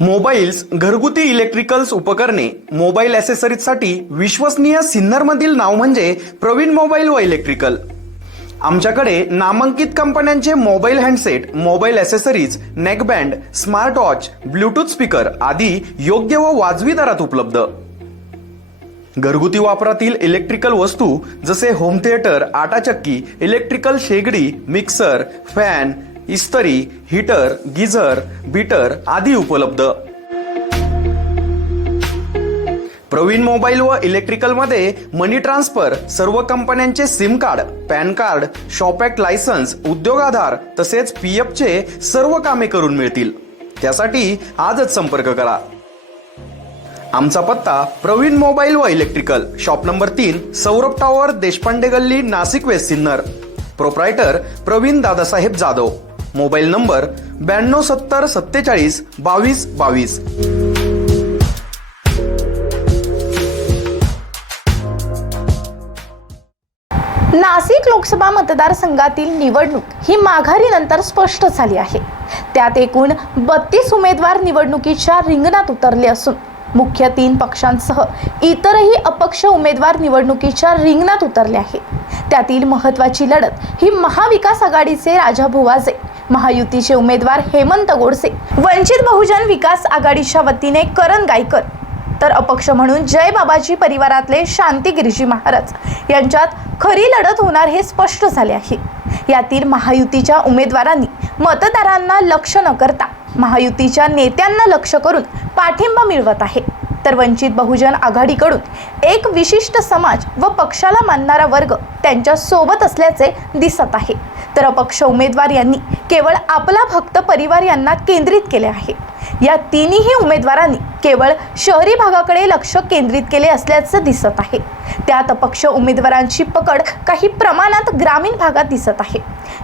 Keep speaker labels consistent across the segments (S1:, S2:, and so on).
S1: Mobiles घरगुती electricals उपकरणे mobile ॲसेसरीजसाठी विश्वसनीय सिन्नरमधील नाव म्हणजे प्रवीण मोबाईल व इलेक्ट्रिकल आमच्याकडे नामांकित कंपन्यांचे mobile handset mobile accessories neckband smart watch bluetooth speaker आदी योग्य व वाजवी दरात उपलब्ध. घरगुती वापरातील इलेक्ट्रिकल वस्तू जसे होम थिएटर आटाचक्की इलेक्ट्रिकल शेगडी मिक्सर फॅन इस्तरी हीटर गिझर बीटर आदी उपलब्ध. प्रवीण मोबाईल व इलेक्ट्रिकलमध्ये मनी ट्रान्सफर सर्व कंपन्यांचे sim card PAN card shop act licence Aadhaar आधार तसेच पी एफचे सर्व कामे करून मिळतील. त्यासाठी आजच संपर्क करा. आमचा पत्ता प्रवीण मोबाईल व इलेक्ट्रिकल शॉप नंबर तीन सौरभ टॉवर देशपांडे गल्ली Nashik west Sinnar. Proprietor Praveen Dadasaheb Jadhav. Mobile number ब्याण्णव सत्तर सत्तेचाळीस बावीस बावीस.
S2: नाशिक लोकसभा मतदारसंघातील निवडणूक ही माघारीनंतर स्पष्ट झाली आहे. त्यात एकूण बत्तीस उमेदवार निवडणुकीच्या रिंगणात उतरले असून मुख्य तीन पक्षांसह इतरही अपक्ष उमेदवार निवडणुकीच्या रिंगणात उतरले आहेत त्यातील महत्त्वाची लढत ही महाविकास आघाडीचे राजा भुवाजे महायुतीचे उमेदवार हेमंत गोडसे. वंचित बहुजन विकास आघाडीच्या वतीने करण गायकर. तर अपक्ष म्हणून जय बाबाजी परिवारातले शांती गिरीजी महाराज. यांच्यात खरी लढत होणार हे स्पष्ट झाले आहे. यातील महायुतीच्या उमेदवारांनी मतदारांना लक्ष न करता महायुतीच्या नेत्यांना लक्ष करून पाठिंबा मिळवत आहे. तर वंचित बहुजन आघाडीकडून एक विशिष्ट समाज व पक्षाला मानणारा वर्ग त्यांच्यासोबत असल्याचे दिसत आहे. तर अपक्ष उमेदवार यांनी केवळ आपला भक्त परिवार यांना केंद्रित केले आहे. या तिन्ही उमेदवारांनी केवळ शहरी भागाकडे लक्ष केंद्रित केले असल्याचं दिसत आहे. त्यात अपक्ष उमेदवारांची पकड काही प्रमाणात ग्रामीण भागात दिसत आहे.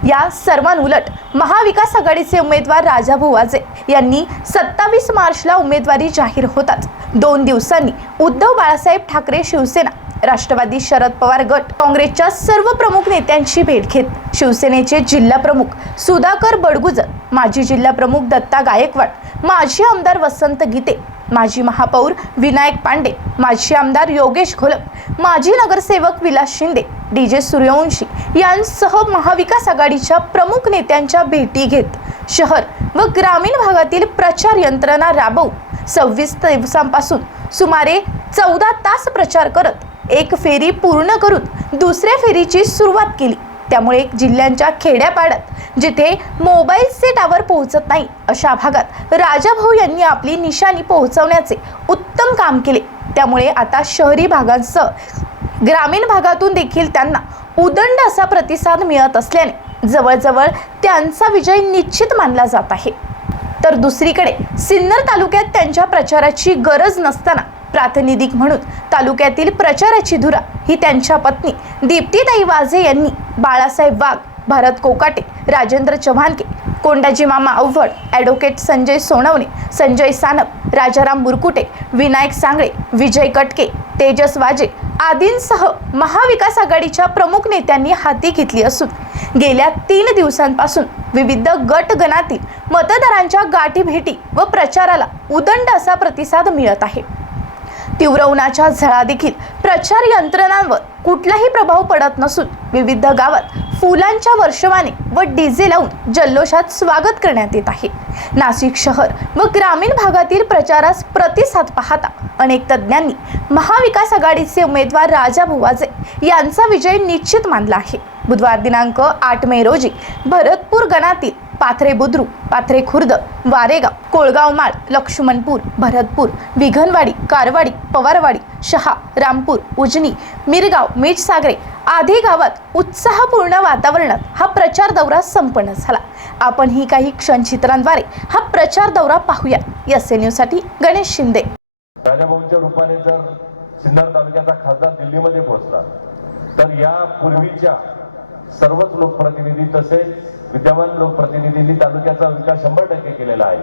S2: या सर्वांउलट महाविकास आघाडीचे उमेदवार राजा भुवाजे यांनी सत्तावीस मार्चला उमेदवारी जाहीर होताच दोन दिवसांनी उद्धव बाळासाहेब ठाकरे शिवसेना राष्ट्रवादी शरद पवार गट काँग्रेसच्या सर्व प्रमुख नेत्यांची भेट घेत शिवसेनेचे जिल्हा प्रमुख सुधाकर बडगुजर माजी जिल्हा प्रमुख दत्ता गायकवाड माजी आमदार वसंत गीते माजी महापौर विनायक पांडे माजी आमदार योगेश घोलप माजी नगरसेवक विलास शिंदे डी जे सूर्यवंशी यांसह महाविकास आघाडीच्या प्रमुख नेत्यांच्या भेटी घेत शहर व ग्रामीण भागातील प्रचार यंत्रणा राबव सव्वीस दिवसांपासून सुमारे चौदा तास प्रचार करत एक फेरी पूर्ण करून दुसऱ्या फेरीची सुरुवात केली. त्यामुळे जिल्ह्यांच्या खेड्यापाड्यात जिथे मोबाईलचे टावर पोहोचत नाही अशा भागात राजाभाऊ यांनी आपली निशाणी पोहोचवण्याचे उत्तम काम केले. त्यामुळे आता शहरी भागांसह ग्रामीण भागातून देखील त्यांना उदंड असा प्रतिसाद मिळत असल्याने जवळजवळ त्यांचा विजय निश्चित मानला जात आहे. तर दुसरीकडे सिन्नर तालुक्यात त्यांच्या प्रचाराची गरज नसताना प्रातिनिधिक म्हणून तालुक्यातील प्रचाराची धुरा ही त्यांच्या पत्नी दीप्तीताई वाझे यांनी बाळासाहेब वाघ भरत कोकाटे राजेंद्र चव्हाणके कोंडाजी मामा अव्वड ॲडव्होकेट संजय सोनवणे संजय सानप राजाराम बुरकुटे विनायक सांगळे विजय कटके तेजस वाजे आदींसह महाविकास आघाडीच्या प्रमुख नेत्यांनी हाती घेतली असून गेल्या तीन दिवसांपासून विविध गटगणातील मतदारांच्या गाठीभेटी व प्रचाराला उदंड असा प्रतिसाद मिळत आहे. तीव्र उन्हाच्या झळा देखील प्रचार यंत्रणांवर कुठलाही प्रभाव पडत नसून विविध गावात फुलांच्या वर्षवाने व डीजे लावून जल्लोषात स्वागत करण्यात येत आहे. नाशिक शहर व ग्रामीण भागातील प्रचारास प्रतिसाद पाहता अनेक तज्ज्ञांनी महाविकास आघाडीचे उमेदवार राजा भुवाजे यांचा विजय निश्चित मानला आहे. बुधवार दिनांक आठ मे रोजी भरतपूर गणातील पाथरे बुद्रुक पाथरे खुर्द वारेगाव कोळगाव माळ लक्ष्मणपूर भरतपूर विघनवाडी कारवाडी पवारवाडी शहा रामपूर उजनी मिरगाव मीठसागरे आधी गावात उत्साहपूर्ण वातावरणात हा प्रचार दौरा संपन्न झाला. आपण ही काही क्षणचित्रांद्वारे हा प्रचार दौरा पाहूया. एस एनसाठी गणेश शिंदे.
S3: राजाभाऊंच्या रूपाने जर सिन्नर तालुक्याचा खासदार दिल्लीमध्ये पोहोचला तर या पूर्वीच्या सर्वच लोकप्रतिनिधी तसेच विद्यमान लोकप्रतिनिधींनी तालुक्याचा विकास शंभर टक्के केलेला आहे.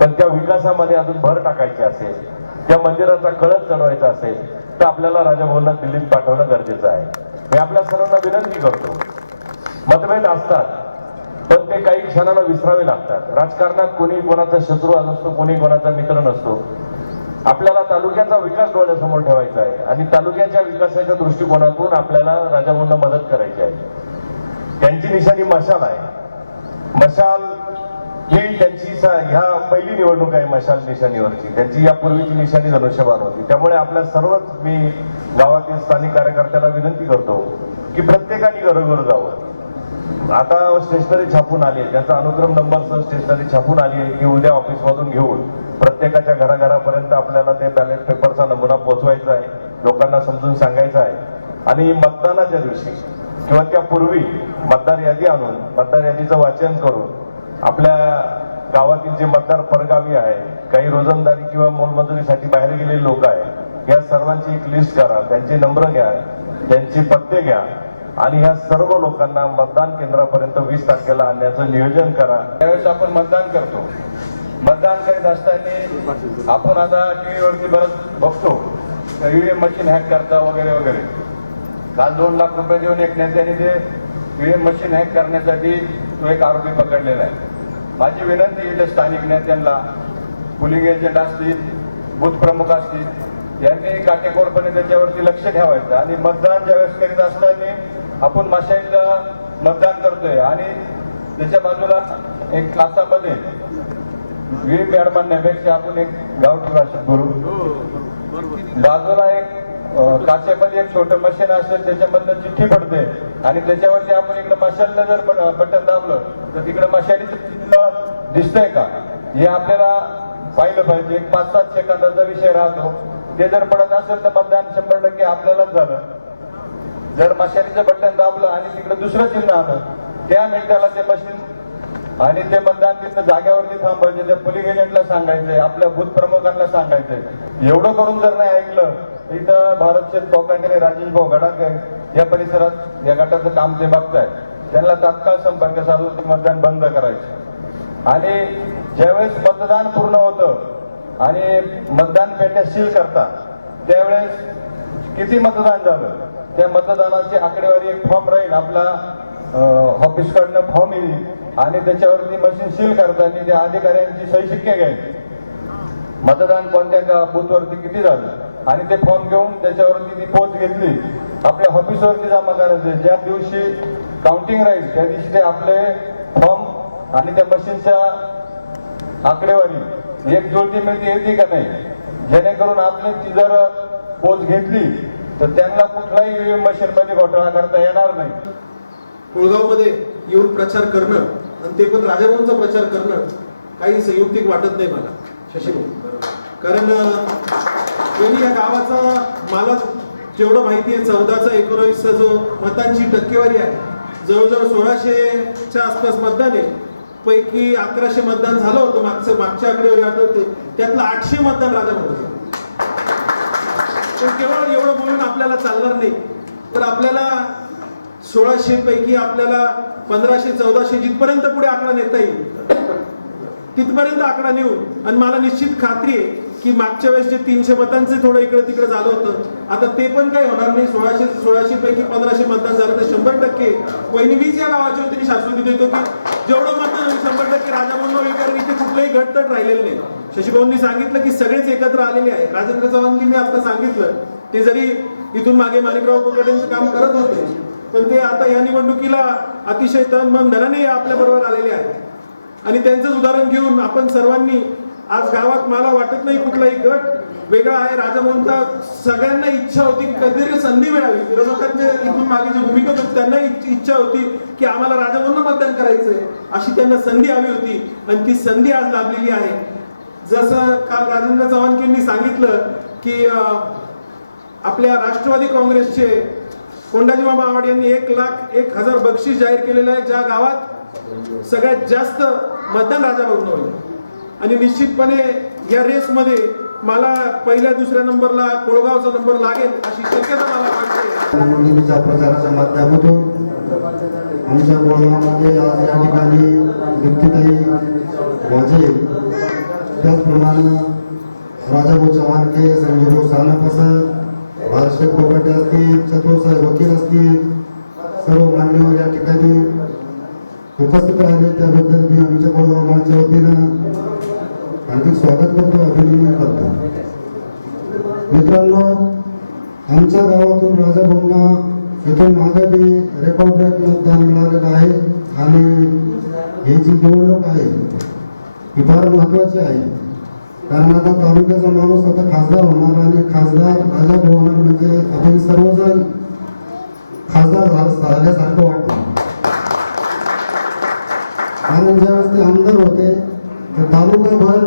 S3: पण त्या विकासामध्ये अजून भर टाकायची असेल त्या मंदिराचा कळस चढवायचा असेल तर आपल्याला राजाभाऊंना दिल्लीत पाठवणं गरजेचं आहे. मी आपल्या सर्वांना विनंती करतो. मतभेद असतात पण ते काही क्षणाला विसरावे लागतात. राजकारणात कोणी कोणाचा शत्रू नसतो कोणी कोणाचा मित्र नसतो. आपल्याला तालुक्याचा विकास डोळ्यासमोर ठेवायचा आहे आणि तालुक्याच्या विकासाच्या दृष्टिकोनातून आपल्याला राजाभाऊंना मदत करायची आहे. त्यांची निशाणी मशाल आहे. मशाल ही त्यांची ह्या पहिली निवडणूक आहे मशाल निशाणीवरची. त्यांची यापूर्वीची निशाणी धनुष्यबाण होती. त्यामुळे आपल्या सर्वच मी गावातील स्थानिक कार्यकर्त्याला विनंती करतो की प्रत्येकाने घरोघर जावं. आता स्टेशनरी छापून आली आहे. त्याचा अनुक्रम नंबर स्टेशनरी छापून आली आहे की उद्या ऑफिसमधून घेऊन प्रत्येकाच्या घराघरापर्यंत आपल्याला ते बॅलेट पेपरचा नमुना पोहोचवायचा आहे. लोकांना समजून सांगायचं आहे. आणि मतदानाच्या दिवशी किंवा त्यापूर्वी मतदार यादी आणून मतदार यादीचं वाचन करून आपल्या गावातील जे मतदार परगावी आहे काही रोजंदारी किंवा मोलमजुरीसाठी बाहेर गेलेले लोक आहेत या सर्वांची एक लिस्ट करा त्यांचे नंबर घ्या त्यांचे पत्ते घ्या आणि ह्या सर्व लोकांना मतदान केंद्रापर्यंत वीस तारखेला आणण्याचं नियोजन करा.
S4: त्यावेळेस आपण मतदान करतो. मतदान करीत असताना आपण आता टीव्हीवरती बरंच बघतो ईव्हीएम मशीन हॅक करता वगैरे वगैरे. काल दोन लाख रुपये देऊन एक नेत्याने ते ईव्हीएम मशीन हॅक करण्यासाठी तो एक आरोपी पकडलेला आहे. माझी विनंती इथे स्थानिक नेत्यांना पुलिंग एजंट असतील बूथ प्रमुख असतील यांनी काटेकोरपणे त्याच्यावरती लक्ष ठेवायचं आणि मतदान ज्यावेळेस करीत असताना आपण मशाईला मतदान करतोय आणि त्याच्या बाजूला एक कासामध्ये व्ही पॅड म्हणण्यापेक्षा आपण एक गावठी भाषेत बोलू बाजूला एक काचेमध्ये एक छोटं मशीन असेल त्याच्यामधनं चिठ्ठी पडते. आणि त्याच्यावरती आपण इकडे मशालला जर बटन दाबलं तर तिकडे मशालीचं चिन्ह दिसतंय का? हे आपल्याला पाहिलं पाहिजे. एक पाच सात सेकंदाचा विषय राहतो. ते जर पडत असेल तर मतदान शंभर टक्के आपल्यालाच झालं. जर मशालीचं बटन दाबलं आणि तिकडे दुसरं चिन्ह आलं त्या मिनिटाला ते मशीन आणि ते मतदान तिथं जाग्यावरती थांबायचे त्या पोलिंग एजंटला सांगायचंय आपल्या बूथ प्रमुखांना सांगायचंय एवढं करून जर नाही ऐकलं इथं भारत शेत कोकांडे राजेश भाऊ गडाख आहे या परिसरात या गटाचं काम ते बघताय त्यांना तात्काळ संपर्क साधून ते मतदान बंद करायचे. आणि ज्यावेळेस मतदान पूर्ण होतं आणि मतदान पेट्या सील करतात त्यावेळेस किती मतदान झालं? त्या मतदानाची आकडेवारी एक फॉर्म राहील आपला ऑफिस कडनं फॉर्म येईल आणि त्याच्यावरती मशीन सील करताना त्या अधिकाऱ्यांची सही शिक्के घ्यायची. मतदान कोणत्या बूथवरती किती झालं? आणि ते फॉर्म घेऊन त्याच्यावरती ती पोच घेतली. आपल्या ऑफिसवरती जमा करायचे ज्या दिवशी काउंटिंग राहील त्या दिवशी ते आपले फॉर्म आणि त्या मशीनच्या आकडेवारी एक जुळती मिळती येते का नाही? जेणेकरून आपली ती जर पोच घेतली तर त्यांना कुठलाही मशीनमध्ये घोटाळा करता येणार नाही.
S5: कोळगावमध्ये येऊन प्रचार करणं आणि ते पण राजाभाऊंचा प्रचार करणं काही संयुक्तिक वाटत नाही मला. शशीभाऊ कारण त्यांनी या गावाचा मला जेवढं माहिती आहे चौदाचा एकोणावीसचा जो मतांची टक्केवारी आहे जवळजवळ सोळाशेच्या आसपास मतदान आहे. पैकी अकराशे मतदान झालं होतं मागचं मागच्या आकडेवारी आठवते. त्यातलं आठशे मतदान राजाभाऊ पण केवळ एवढं बोलून आपल्याला चालणार नाही. तर आपल्याला सोळाशे पैकी आपल्याला पंधराशे चौदाशे जिथपर्यंत पुढे आकडा नेता येईल तिथपर्यंत आकडा नेऊन. आणि मला निश्चित खात्री आहे की मागच्या वेळेस जे तीनशे मतांचे थोडं इकडे तिकडे झालं होतं आता ते पण काही होणार नाही. सोळाशे सोळाशे पैकी पंधराशे मतदान झालं तर शंभर टक्के. वहिनी मीच या गावाची होती मी शाश्वती देतो की जेवढं मतदान होईल शंभर टक्के राजाभाऊ होईल कारण इथे कुठलंही घटतट राहिलेलं नाही. शशीभाऊंनी सांगितलं की सगळेच एकत्र आलेले आहे. राजेंद्र चव्हाणनी मी आता सांगितलं ते जरी इथून मागे माणिकराव कुलकर्णींचं काम करत होते पण ते आता या निवडणुकीला अतिशय तन मन धनाने आपल्या बरोबर आलेले आहेत. आणि त्यांचंच उदाहरण घेऊन आपण सर्वांनी आज गावात मला वाटत नाही कुठलाही गट वेगळा आहे. राजामोहनचा सगळ्यांना इच्छा होती की कधीतरी संधी मिळावी. विरोधकांचे इथून मागे जी भूमिका होती त्यांना इच्छा होती की आम्हाला राजामोहनला मतदान करायचंय. अशी त्यांना संधी हवी होती. आणि ती संधी आज लाभलेली आहे. जसं काल राजेंद्र चव्हाणकींनी सांगितलं की अं, आपल्या राष्ट्रवादी काँग्रेसचे कोंडाजी मामा यांनी एक लाख एक हजार बक्षीस जाहीर केलेलं आहे. ज्या गावात सगळ्यात जास्त मतदान राजा होईल. आणि निश्चितपणे या रेसमध्ये मला पहिल्या दुसऱ्या नंबरला कोळगावचा नंबर लागेल अशी शक्यता मला वाटते.
S6: प्रचाराच्या माध्यमातून आमच्या कोळगावमध्ये आज या ठिकाणी दीप्तीताई वाजे. त्याचप्रमाणे राजाभाऊ चव्हाणके संजयभाऊ सानपसर भारशेत कोकाटे असतील चतुर्साहेब वकील असतील सर्व मान्यवर या ठिकाणी उपस्थित राहिले त्याबद्दल मी आमच्या गोळमाच्या वतीनं हार्दिक स्वागत करतो अभिनंदन करतो. मित्रांनो आमच्या गावातून राजा भवना इथून मागे बी रेकॉर्डेड मतदान मिळालेलं आहे आणि ही जी निवडणूक आहे ही फार महत्वाची आहे. कारण आता तालुक्याचा माणूस आता खासदार होणार आणि खासदार राजा भवनार म्हणजे आपण सर्वजण खासदार झाल्यासारखं वाटतं. कारण ज्यावेळेस ते आमदार होते तर तालुकाभर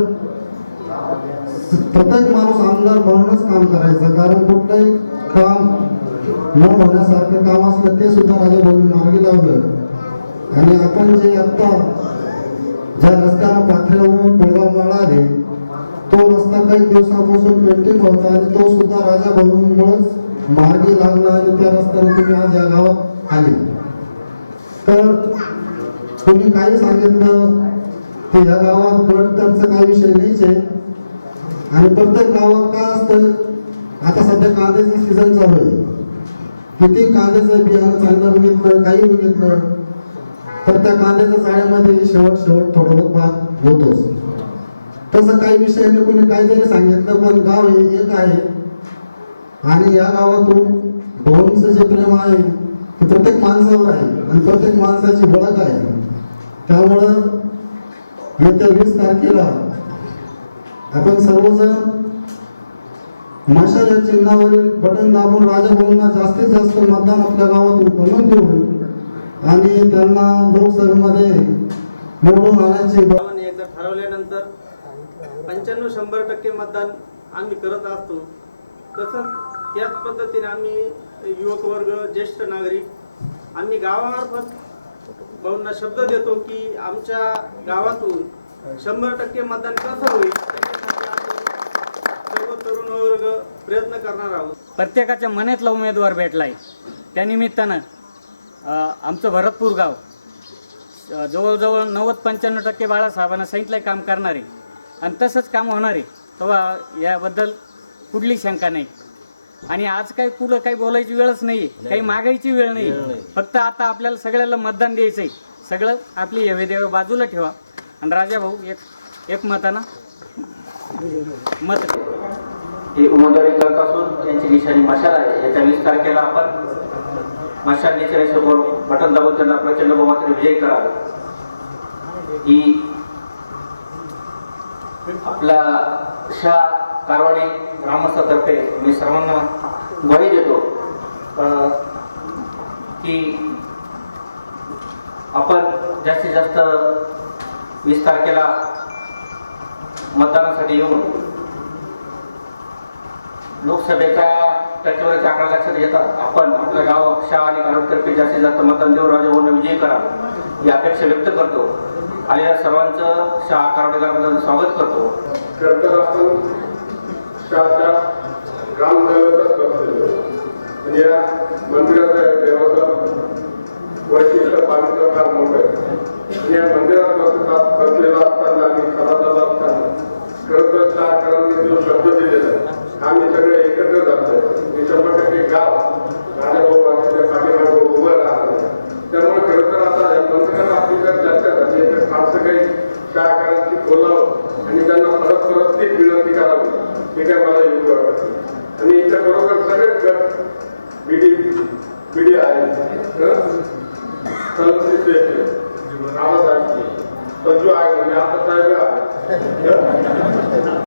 S6: प्रत्येक माणूस आमदार म्हणूनच काम करायचं. कारण कुठलंही काम न होण्यासारखं काम असलं ते सुद्धा राजा भाऊनी मार्गी लावलं. आणि आपण जे आत्ता ज्या रस्त्यानं पाथऱ्यावर तो काही दिवसापासून पेंटिंग होता आणि तो सुद्धा राजा भाऊंमुळेच मार्गी लागला आणि त्या रस्त्याने तुम्ही आज या गावात आले. तर तुम्ही काही सांगितलं की या गावात गट त्यांचं काही विषय नाहीच आहे. आणि प्रत्येक गावात काय असतं आता सध्या कांद्याचं सीझन चालू आहे. किती कांद्याचं बियाणं चांगलं बघितलं काही बघितलं तर त्या कांद्याच्या चाळ्यामध्ये शेवट शेवट थोडं भाग होतोच. तसं काही विषयाने कोणी काही जरी सांगितलं पण गाव हे एक आहे. आणि या गावातून भाऊंचं जे प्रेम आहे ते प्रत्येक माणसावर आहे आणि प्रत्येक माणसाची बळक आहे. त्यामुळं येत्या वीस तारखेला आपण सर्वजण मशाल या चिन्हावरील बटन दाबून राजभवनला जास्तीत जास्त मतदान आपल्या गावातून उत्पन्न देऊ आणि त्यांना लोकसभेमध्ये निवडून आणायची.
S7: ठरवल्यानंतर पंच्याण्णव शंभर टक्के मतदान आम्ही करत असतो. तसंच त्याच पद्धतीने आम्ही युवक वर्ग ज्येष्ठ नागरिक आम्ही गावामार्फत भाऊंना शब्द देतो की आमच्या गावातून शंभर टक्के मतदान कसं होईल सर्व तरुण वर्ग प्रयत्न करणार आहोत.
S8: प्रत्येकाच्या मनातला उमेदवार भेटलाय. त्यानिमित्तानं आमचं भरतपूर गाव जवळजवळ नव्वद पंच्याण्णव टक्के बाळासाहेबांना सांगितलंय काम करणारे. आणि तसंच काम होणार आहे. तेव्हा याबद्दल कुठली शंका नाही. आणि आज काही कुठं काही बोलायची वेळच नाही. काही मागायची वेळ नाही. फक्त आता आपल्याला सगळ्याला मतदान द्यायचं आहे. सगळं आपली हेवेदेवे बाजूला ठेवा. आणि राजा भाऊ एक एक मतानं मत.
S9: हे उमेदवारी करत असून त्यांची निशाणी मशाल आहे. याच्या वीस तारखेला आपण मशाल निशाणीसमोर बटन दाबून त्यांना प्रचंड बहुमताने विजयी करावा. ही आपल्या शाह कारवाडी ग्रामस्थातर्फे मी सर्वांना ग्वाही देतो. की आपण जास्तीत जास्त वीस तारखेला मतदानासाठी येऊन लोकसभेच्या टक्केवारीचा आकडा लक्षात घेता आपण आपल्या गाव शाळा आणि काढूतर्फे जास्तीत जास्त मतदान देऊन राजभवन विजयी करा ही अपेक्षा व्यक्त करतो. आलेल्या सर्वांचं शाह कारवाडीकरांबद्दल स्वागत करतो.
S10: आपण शाळाच्या आणि या मंदिराचं देवाचं वैशिष्ट्य पावित्र फार मोठं आहे. आणि या मंदिरात बसतात बसलेला असताना आणि समाजाला असताना खरं तर जो शब्द दिलेला आहे आम्ही सगळे एकत्र जातो हे शंभर टक्के गाव राजाभाऊ आणि त्या पाठीमागे उभं राहतो त्यामुळे खरं तर आता या मंदिरात आपली जर चर्चा झाली असं तर फारसं काही शाळाकरांची बोलावं आणि त्यांना परत परत ती विनंती करावी. हे काय मला योग्य वाटत आणि इथे बरोबर सगळेच गट बीडी बीडी आहे आवाज आहे संजू आहे म्हणजे आता साहेब आहे.